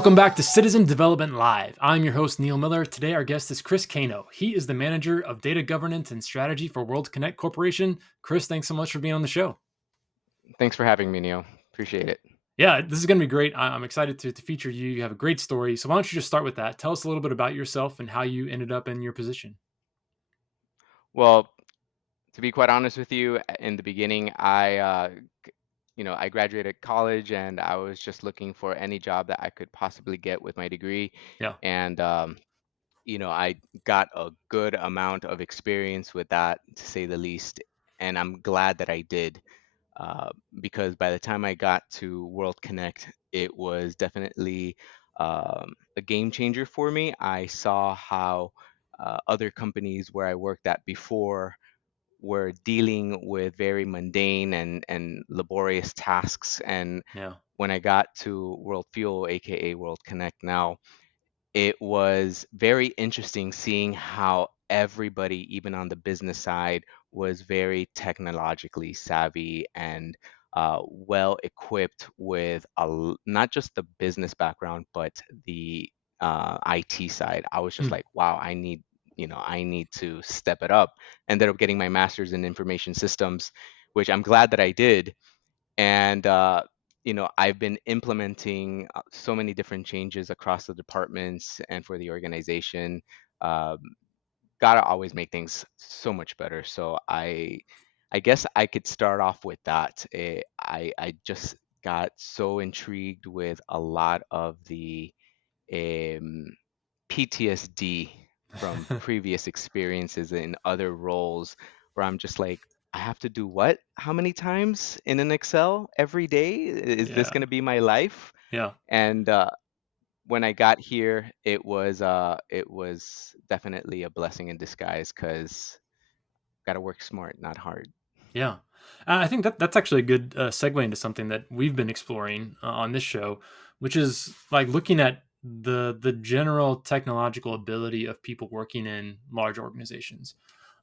Welcome back to Citizen Development Live. I'm your host, Neil Miller. Today, our guest is Chris Cano. He is the manager of data governance and strategy for World Connect Corporation. Chris, thanks so much for being on the show. Thanks for having me, Neil. Appreciate it. Yeah, this is going to be great. I'm excited to feature you. You have a great story. So, why don't you just start with that? Tell us a little bit about yourself and how you ended up in your position. Well, to be quite honest with you, in the beginning, I graduated college and I was just looking for any job that I could possibly get with my degree. Yeah. And, I got a good amount of experience with that, to say the least. And I'm glad that I did, uh, because by the time I got to World Connect, it was definitely a game changer for me. I saw how other companies where I worked at before were dealing with very mundane and laborious tasks. And Yeah. when I got to World Fuel, aka World Connect now, it was very interesting seeing how everybody, even on the business side, was very technologically savvy and well equipped with not just the business background, but the IT side. I was just Hmm. like, wow, I need to step it up. Ended up getting my master's in information systems, which I'm glad that I did. And I've been implementing so many different changes across the departments and for the organization. um, Gotta always make things so much better. So I guess I could start off with that. I just got so intrigued with a lot of the um, PTSD from previous experiences in other roles, where I'm just like, I have to do what? How many times in an Excel every day? Is this Yeah. going to be my life? Yeah. And when I got here, it was definitely a blessing in disguise, because got to work smart, not hard. Yeah. I think that's actually a good segue into something that we've been exploring on this show, which is like looking at the general technological ability of people working in large organizations.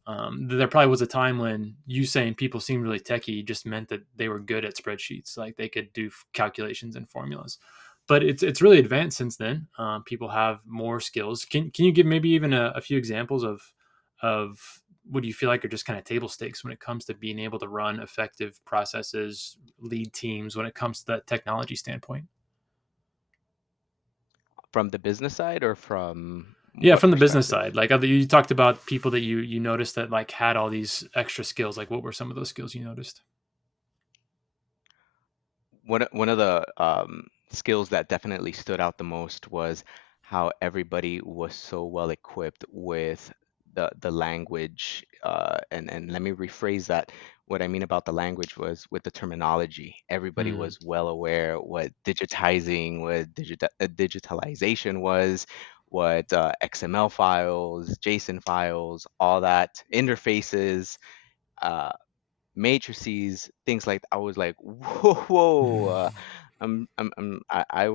There probably was a time when you saying people seem really techie just meant that they were good at spreadsheets, like they could do calculations and formulas. But it's really advanced since then. People have more skills. Can you give maybe even a few examples of what do you feel like are just kind of table stakes when it comes to being able to run effective processes, lead teams when it comes to that technology standpoint? From the business side, or from Yeah, what from the business perspective? side, like you talked about people that you noticed that like had all these extra skills. Like, what were some of those skills you noticed? One of the skills that definitely stood out the most was how everybody was so well equipped with the language. And let me rephrase that. What I mean about the language was with the terminology. Everybody Mm, was well aware what digitizing, digitalization was, what XML files, JSON files, all that, interfaces. Uh, Matrices, things like I was like, whoa, whoa. I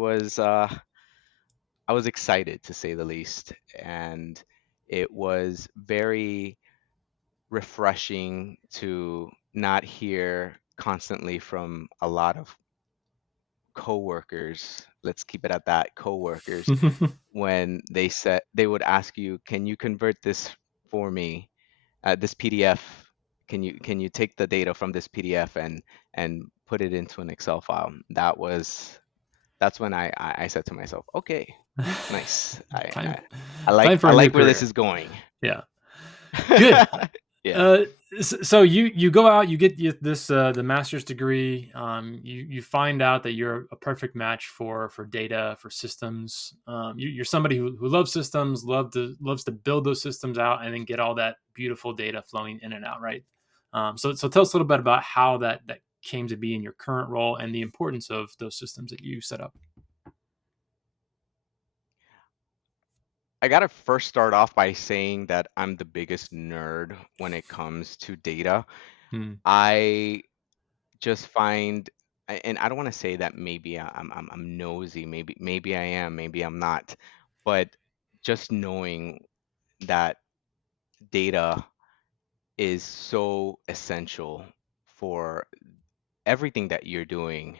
was excited, to say the least, and it was very refreshing to not hear constantly from a lot of coworkers. Let's keep it at that, coworkers, when they would ask you, "Can you convert this for me? This PDF, can you take the data from this PDF and put it into an Excel file?" That's when I said to myself, okay, nice. I, time I I time like for I a new like where this career. is going. Yeah, good. Yeah. So you go out, you get this the master's degree. You find out that you're a perfect match for data for systems. You're somebody who loves systems, loves to build those systems out, and then get all that beautiful data flowing in and out. Right. So tell us a little bit about how that came to be in your current role and the importance of those systems that you set up. I gotta first start off by saying that I'm the biggest nerd when it comes to data. Hmm. I just find, and I don't want to say that maybe I'm nosy, maybe I am, maybe I'm not, but just knowing that data is so essential for everything that you're doing.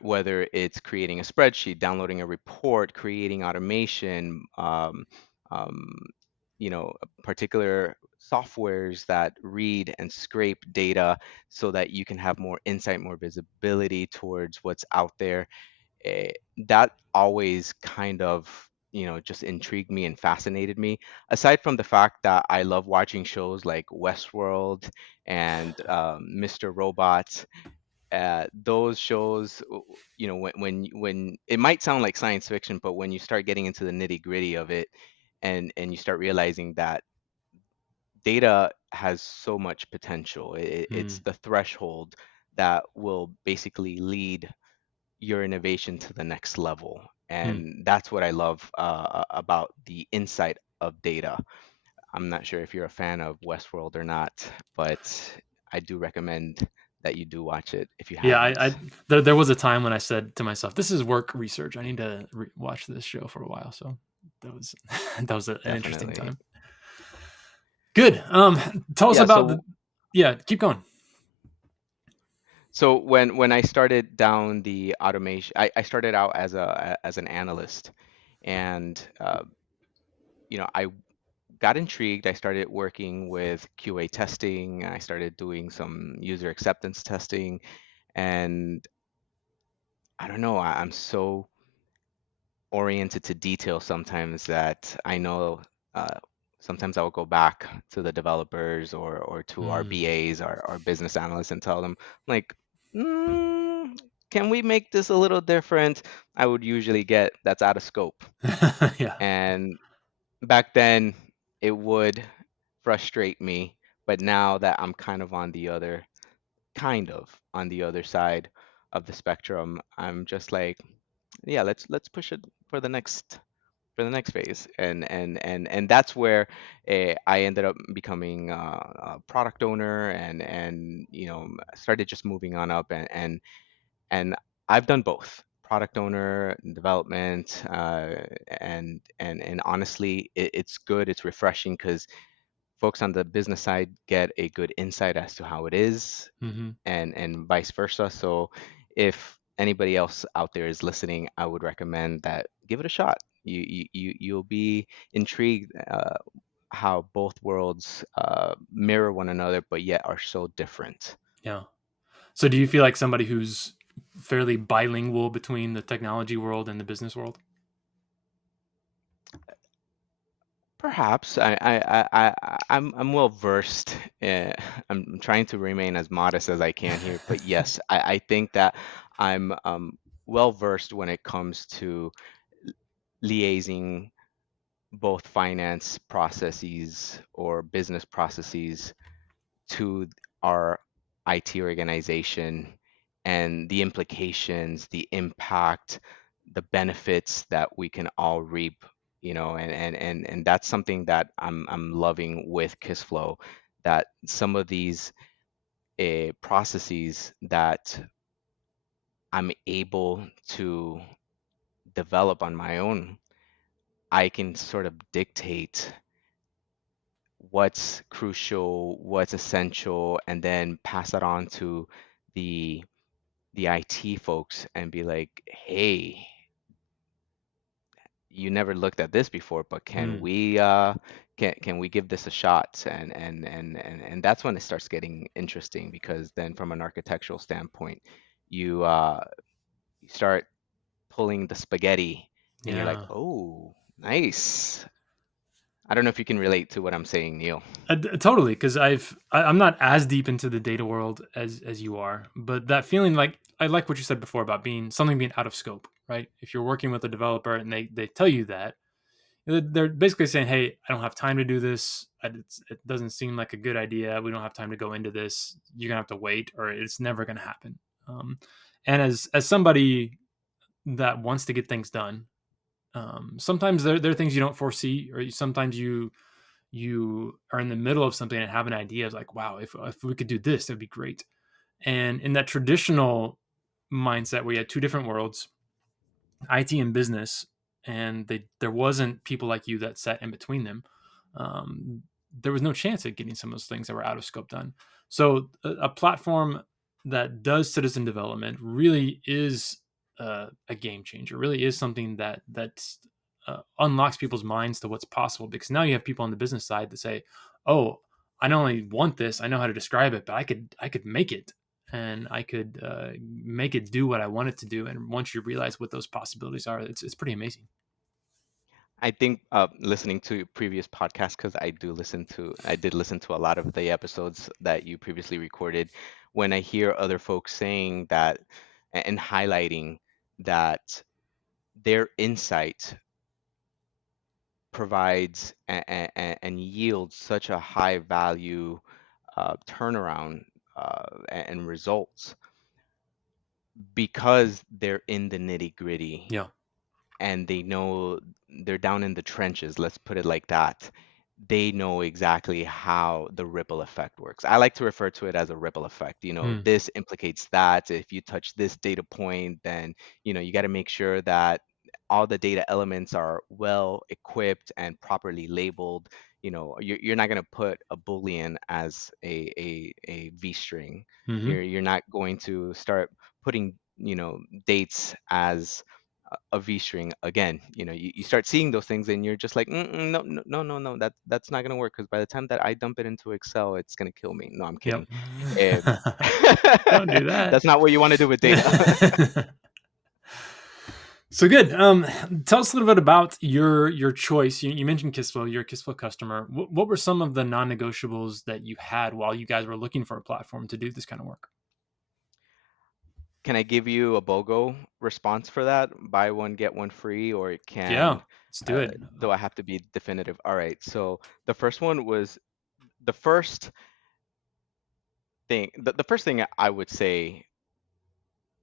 whether it's creating a spreadsheet, downloading a report, creating automation, um, particular softwares that read and scrape data so that you can have more insight, more visibility towards what's out there. eh, that always kind of just intrigued me and fascinated me, aside from the fact that I love watching shows like Westworld and Mr. Robot. Those shows, when it might sound like science fiction, but when you start getting into the nitty gritty of it, and you start realizing that data has so much potential. It's Mm, the threshold that will basically lead your innovation to the next level. mm. And that's what I love about the insight of data. I'm not sure if you're a fan of Westworld or not, but I do recommend that you do watch it if you Yeah, haven't. there was a time when I said to myself, "This is work research. I need to watch this show for a while." So that was that was an interesting Definitely. time. Good. Tell us Yeah, about the. so Yeah, keep going. when I started down the automation, I started out as an analyst, and I got intrigued. I started working with QA testing. I started doing some user acceptance testing, and I don't know, I'm so oriented to detail sometimes that I know uh, sometimes I will go back to the developers or to our Mm. BAs, our business analysts, and tell them like, mm, can we make this a little different? I would usually get that's out of scope. Yeah, And back then it would frustrate me, but now that I'm kind of on the other side of the spectrum, I'm just like, yeah, let's push it for the next phase. And that's where I ended up becoming a product owner, and started just moving on up, and I've done both product owner and development, and honestly, it's good, it's refreshing, because folks on the business side get a good insight as to how it is, hmm, and vice versa. So if anybody else out there is listening, I would recommend that give it a shot. You'll be intrigued how both worlds mirror one another, but yet are so different. yeah. So, do you feel like somebody who's fairly bilingual between the technology world and the business world? Perhaps I'm well versed. I'm trying to remain as modest as I can here, but yes, I think that I'm well versed when it comes to liaising both finance processes or business processes to our IT organization, and the implications, the impact, the benefits that we can all reap, and that's something that I'm loving with KissFlow, that some of these processes that I'm able to develop on my own, I can sort of dictate what's crucial, what's essential, and then pass that on to the the IT folks and be like, "Hey, you never looked at this before, but Mm, can we give this a shot?" And that's when it starts getting interesting, because then from an architectural standpoint, you you start pulling the spaghetti, and you're like, yeah. "Oh, nice." I don't know if you can relate to what I'm saying, Neil. Totally, because I'm not as deep into the data world as you are, but that feeling, like I like what you said before about being out of scope, right? If you're working with a developer and they tell you that, they're basically saying, "Hey, I don't have time to do this. It doesn't seem like a good idea. We don't have time to go into this. You're gonna have to wait, or it's never gonna happen." Um, and as somebody that wants to get things done, sometimes there are things you don't foresee, or sometimes you are in the middle of something and have an idea of like, wow, if we could do this, that'd be great. And in that traditional mindset where you had two different worlds, IT and business, and there wasn't people like you that sat in between them, there was no chance of getting some of those things that were out of scope done. So a platform that does citizen development really is a game changer. Really is something that unlocks people's minds to what's possible. Because now you have people on the business side that say, "Oh, I not only want this, I know how to describe it, but I could make it, and I could make it do what I want it to do." And once you realize what those possibilities are, it's pretty amazing. I think listening to previous podcasts, because I did listen to a lot of the episodes that you previously recorded. When I hear other folks saying that and highlighting that their insight provides and yields such a high value turnaround and results because they're in the nitty gritty Yeah. and they know they're down in the trenches, let's put it like that. They know exactly how the ripple effect works. I like to refer to it as a ripple effect. Mm. This implicates that. If you touch this data point, then, you got to make sure that all the data elements are well equipped and properly labeled. You're not going to put a boolean as a v string. Hmm. You're not going to start putting, dates as a V string again. You start seeing those things and you're just like, "Mm-mm, no, no, no, no, no, that's not gonna work because by the time that I dump it into Excel, it's gonna kill me." No, I'm Yep. kidding. Um, Don't do that. that's not what you want to do with data. So good. Tell us a little bit about your choice. You mentioned Kissflow. You're a Kissflow customer. What were some of the non-negotiables that you had while you guys were looking for a platform to do this kind of work? Can I give you a BOGO response for that? Buy one, get one free, or it Yeah, can, let's do it. do I have to be definitive? All right. So the first one was the first the first thing I would say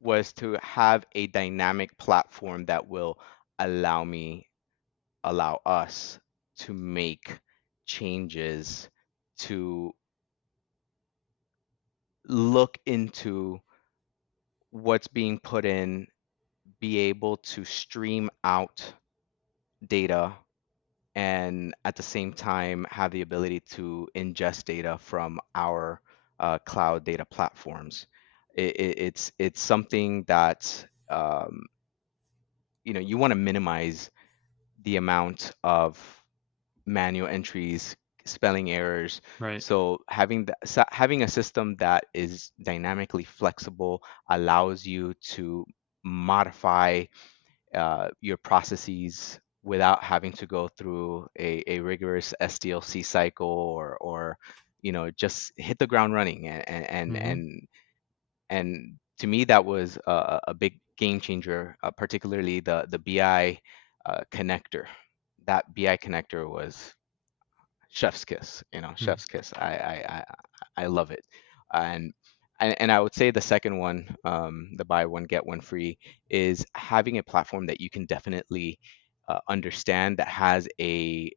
was to have a dynamic platform that will allow me allow us to make changes to look into what's being put in, be able to stream out data, and at the same time have the ability to ingest data from our cloud data platforms. It's something that you want to minimize the amount of manual entries, spelling errors. Right. So having a system that is dynamically flexible allows you to modify your processes without having to go through a rigorous SDLC cycle or just hit the ground running Hmm. and to me that was a big game changer, particularly the BI connector. That BI connector was chef's kiss, chef's kiss. I love it. And and I would say the second one, the buy one get one free, is having a platform that you can definitely understand, that has a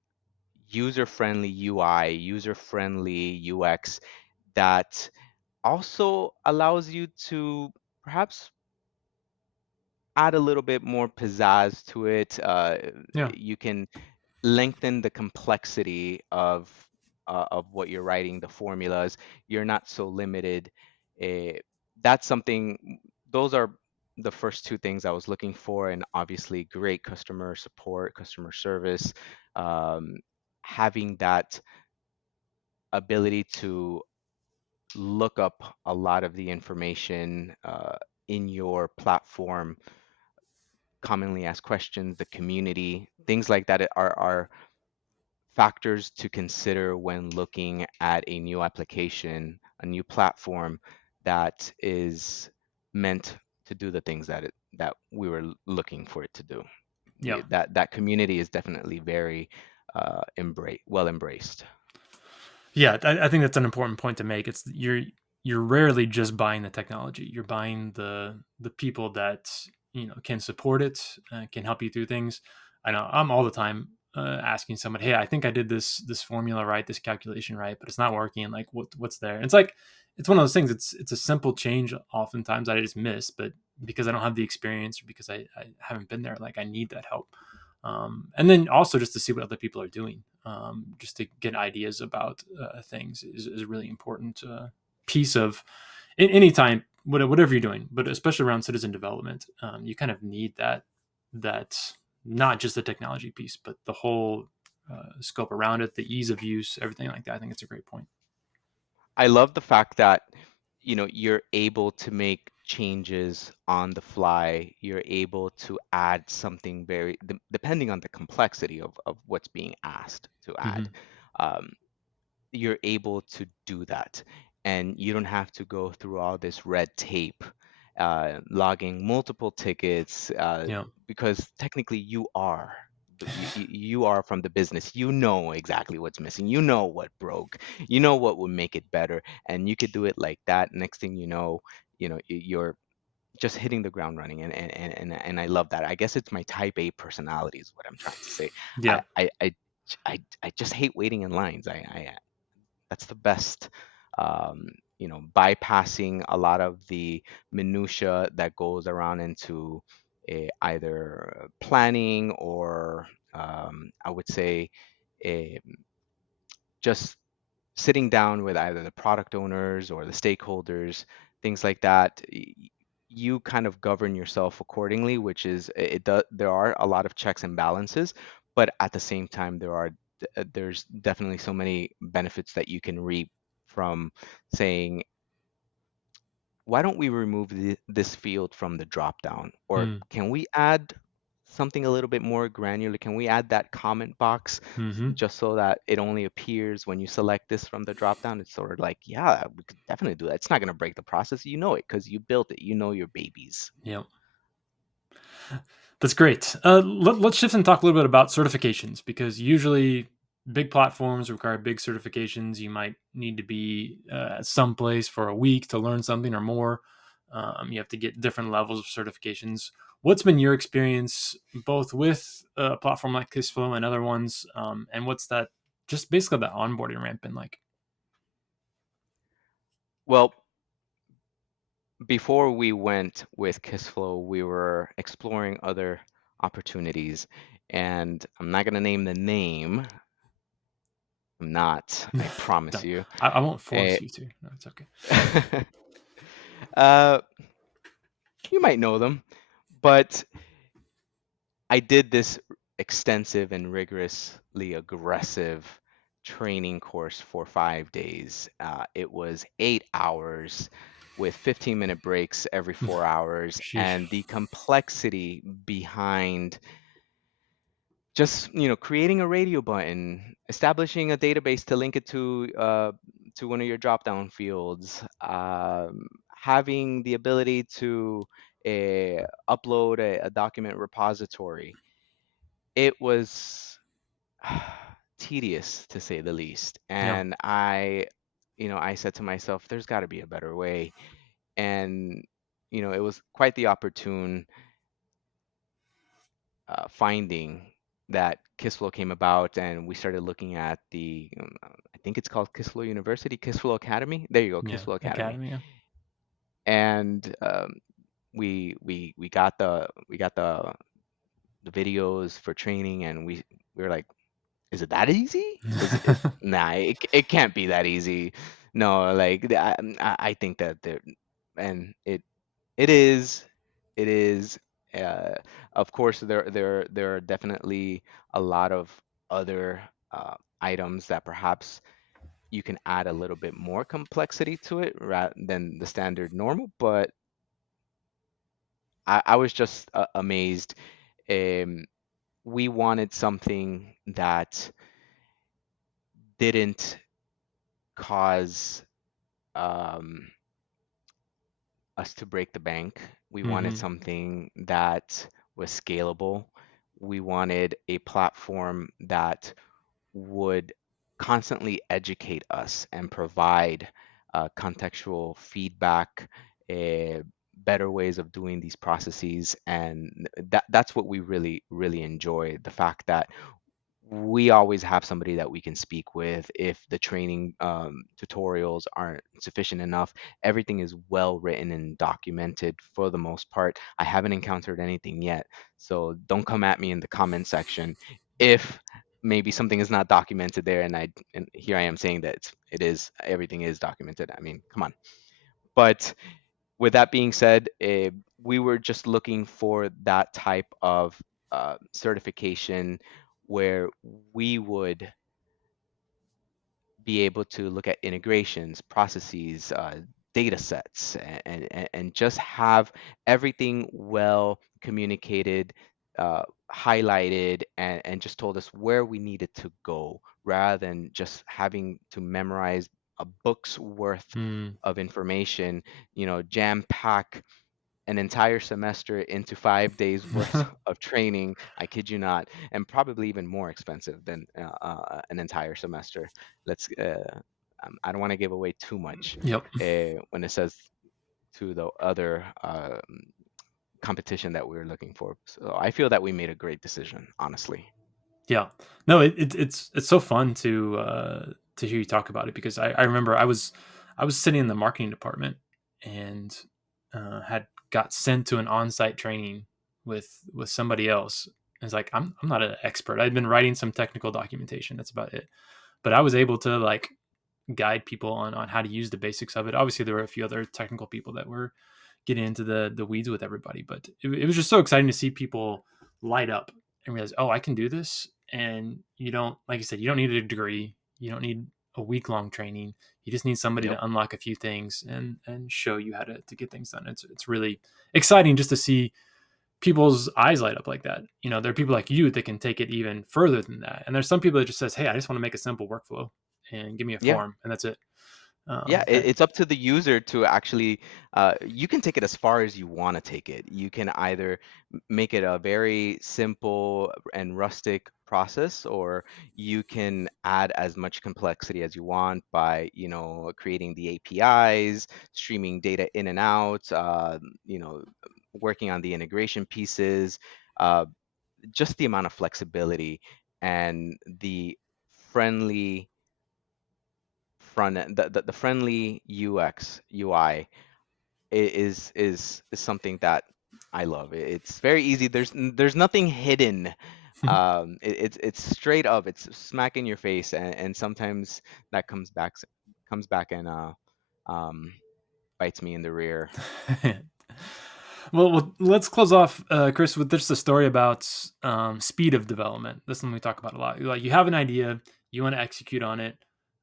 user-friendly UI, user-friendly UX, that also allows you to perhaps add a little bit more pizzazz to it. Yeah. You can lengthen the complexity of what you're writing, the formulas. You're not so limited. Eh, that's something. Those are the first two things I was looking for, and obviously, great customer support, customer service. Um, Having that ability to look up a lot of the information in your platform, commonly asked questions, the community, things like that are factors to consider when looking at a new application, a new platform that is meant to do the things that we were looking for it to do. Yeah. That community is definitely very well embraced. Yeah, I think that's an important point to make. It's you're rarely just buying the technology. You're buying the people that can support it, can help you through things. I know I'm all the time asking someone, "Hey, I think I did this formula right, this calculation right, but it's not working. Like, what's there?" And it's like it's one of those things. It's a simple change oftentimes that I just miss, but because I don't have the experience or because I haven't been there, like I need that help. And then also just to see what other people are doing, just to get ideas about things is a really important piece of anytime. whatever you're doing, but especially around citizen development, you kind of need that not just the technology piece, but the whole scope around it, the ease of use, everything like that. I think it's a great point. I love the fact that, you're able to make changes on the fly. You're able to add something depending on the complexity of what's being asked to add. Hmm. Um, you're able to do that, and you don't have to go through all this red tape, logging multiple tickets, Yeah. because technically you are from the business. You know exactly what's missing. You know what broke. You know what would make it better, and you could do it like that. Next thing you're just hitting the ground running, and I love that. I guess it's my type A personality is what I'm trying to say. I Yeah. I I I just hate waiting in lines. That's the best. um, Bypassing a lot of the minutia that goes around into either planning or, I would say, eh, just sitting down with either the product owners or the stakeholders, things like that. You kind of govern yourself accordingly, which is, it does, there are a lot of checks and balances, but at the same time there's definitely so many benefits that you can reap from saying, why don't we remove this field from the drop down? Or Mm. can we add something a little bit more granular? Can we add that comment box Hmm. just so that it only appears when you select this from the drop down? It's sort of like, yeah, we could definitely do that. It's not going to break the process. You know it because you built it. You know your babies. Yeah. That's great. Let's shift and talk a little bit about certifications, because usually big platforms require big certifications. You might need to be someplace for a week to learn something or more. You have to get different levels of certifications. What's been your experience both with a platform like Kissflow and other ones? And what's that, just basically the onboarding ramp been like? Well, before we went with Kissflow, we were exploring other opportunities. And I'm not going to name the name. I'm not, I promise No, you. I won't Eh, force you to. No, it's okay. uh, you might know them, but I did this extensive and rigorously aggressive training course for 5 days. It was 8 hours with 15-minute breaks every 4 hours, Sheesh. and the complexity behind just creating a radio button, establishing a database to link it to one of your drop down fields, having the ability to upload a document repository. It was tedious to say the least, Yeah. and I said to myself, there's got to be a better way. And it was quite the opportune finding that Kissflow came about, and we started looking at I think it's called Kissflow University, Kissflow Academy. There you go, Yeah. Kissflow Academy. Academy. Yeah. And we got the videos for training, and we were like, is it that easy? Nah, it can't be that easy. No, like I think that there, and it is. It is. Uh, of course, there are definitely a lot of other items that perhaps you can add a little bit more complexity to it rather than the standard normal. But I was just amazed. Um, we wanted something that didn't cause um, us to break the bank. We wanted Hmm. something that was scalable. We wanted a platform that would constantly educate us and provide contextual feedback, uh, better ways of doing these processes. And that's what we really, really enjoy. The fact that we always have somebody that we can speak with if the training tutorials aren't sufficient enough. Everything is well written and documented for the most part. I haven't encountered anything yet, so don't come at me in the comment section if maybe something is not documented there, and here I am saying that it is, everything is documented. I mean, come on. But With that being said, we were just looking for that type of certification where we would be able to look at integrations, processes, data sets, and just have everything well communicated, highlighted, and just told us where we needed to go rather than just having to memorize a book's worth Mm. of information, jam pack an entire semester into 5 days worth of training. I kid you not, and probably even more expensive than an entire semester. Let's. I don't want to give away too much Yep. when it says to the other competition that we were looking for. So I feel that we made a great decision, honestly. Yeah. No, it's so fun to hear you talk about it because I remember I was sitting in the marketing department and had got sent to an on-site training with somebody else. It's like I'm not an expert. I'd been writing some technical documentation. That's about it. But I was able to like guide people on how to use the basics of it. Obviously, there were a few other technical people that were getting into the weeds with everybody, but it was just so exciting to see people light up and realize, oh, I can do this. And you don't, like you said, you don't need a degree, you don't need a week long training. You just need somebody Yep. to unlock a few things and show you how to get things done. It's really exciting just to see people's eyes light up like that. There are people like you that can take it even further than that. And there's some people that just says, hey, I just want to make a simple workflow and give me a Yeah. form and that's it. Yeah, Um, it's up to the user to actually, you can take it as far as you want to take it. You can either make it a very simple and rustic process, or you can add as much complexity as you want by, creating the APIs, streaming data in and out, working on the integration pieces, uh, just the amount of flexibility and the friendly front end, the friendly UX UI is something that I love. It's very easy. There's nothing hidden. It's straight up. It's smack in your face, and sometimes that comes back and um, bites me in the rear. well, let's close off, Chris, with just a story about speed of development. That's something we talk about a lot. Like you have an idea, you want to execute on it,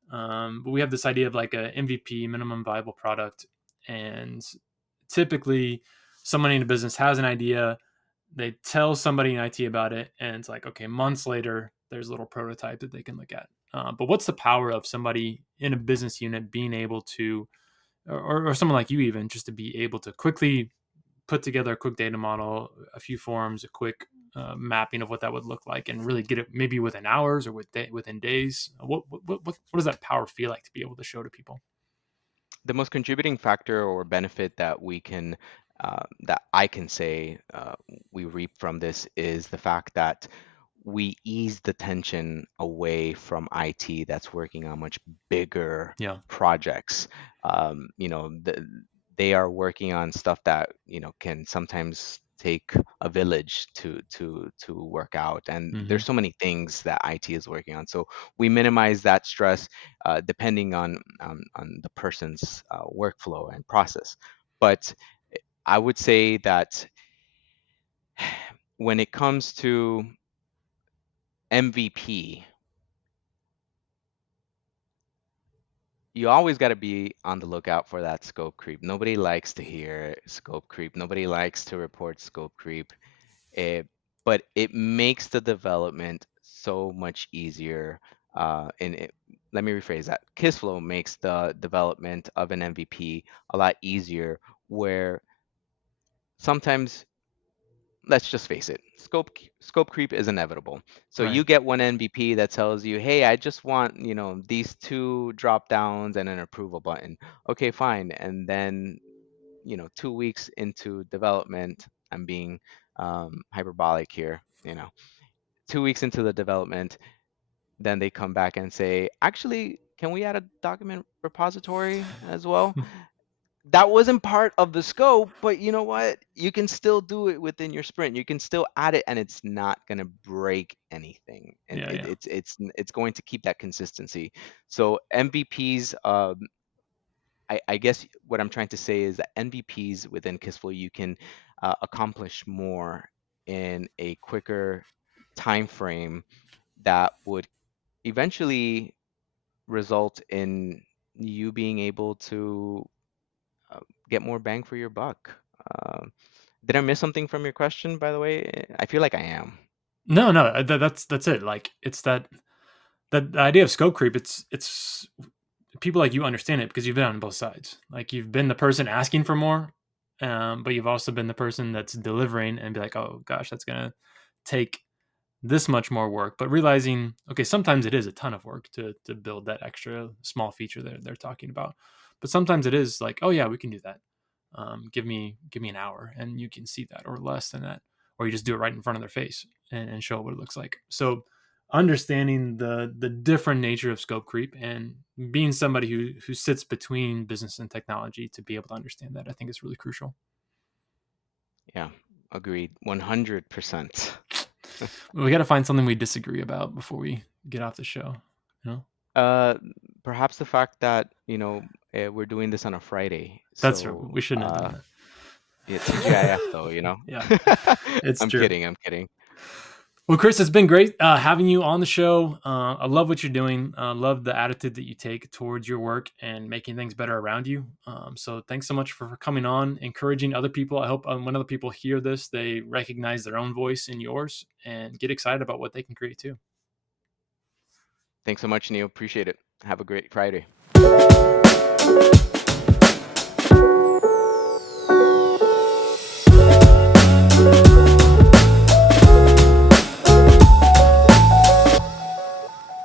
but we have this idea of like a MVP, minimum viable product, and typically, somebody in a business has an idea. They tell somebody in IT about it, and it's like, okay, months later, there's a little prototype that they can look at. But what's the power of somebody in a business unit being able to, or someone like you even, just to be able to quickly put together a quick data model, a few forms, a quick mapping of what that would look like, and really get it maybe within hours or within days? What does that power feel like to be able to show to people? The most contributing factor or benefit that I can say we reap from this is the fact that we ease the tension away from IT that's working on much bigger Yeah. projects. They are working on stuff that can sometimes take a village to work out, and Hmm. there's so many things that IT is working on. So we minimize that stress depending on the person's workflow and process. But I would say that when it comes to MVP, you always got to be on the lookout for that scope creep. Nobody likes to hear scope creep. Nobody likes to report scope creep. Eh, but it makes the development so much easier. Let me rephrase that. KissFlow makes the development of an MVP a lot easier, where sometimes, let's just face it, scope creep is inevitable. So Right. you get one MVP that tells you, hey, I just want, these two drop downs and an approval button. Okay, fine. And then, 2 weeks into development, I'm being hyperbolic here, 2 weeks into the development, then they come back and say, actually, can we add a document repository as well? That wasn't part of the scope, but you know what? You can still do it within your sprint. You can still add it, and it's not going to break anything, and Yeah. Yeah. it's going to keep that consistency. So MVPs, I guess what I'm trying to say is that MVPs within Kissful, you can accomplish more in a quicker time frame that would eventually result in you being able to uh, get more bang for your buck. Um, did I miss something from your question, by the way? I feel like I am. No, no, that's it. Like it's that the idea of scope creep. It's people like you understand it because you've been on both sides. Like you've been the person asking for more, but you've also been the person that's delivering and be like, oh gosh, that's gonna take this much more work. But realizing, okay, sometimes it is a ton of work to build that extra small feature that they're talking about. But sometimes it is like, oh yeah, we can do that. Give me an hour and you can see that, or less than that, or you just do it right in front of their face and show what it looks like. So understanding the different nature of scope creep and being somebody who sits between business and technology to be able to understand that, I think is really crucial. Yeah, agreed. 100%. We got to find something we disagree about before we get off the show. You know, Uh, Perhaps the fact that, we're doing this on a Friday. that's So, we shouldn't have done that. yeah, TGIF though, Yeah, it's I'm true. kidding, I'm kidding. Well, Chris, it's been great having you on the show. I love what you're doing. Love the attitude that you take towards your work and making things better around you. So thanks so much for coming on, encouraging other people. I hope when other people hear this, they recognize their own voice in yours and get excited about what they can create too. Thanks so much, Neil. Appreciate it. Have a great Friday.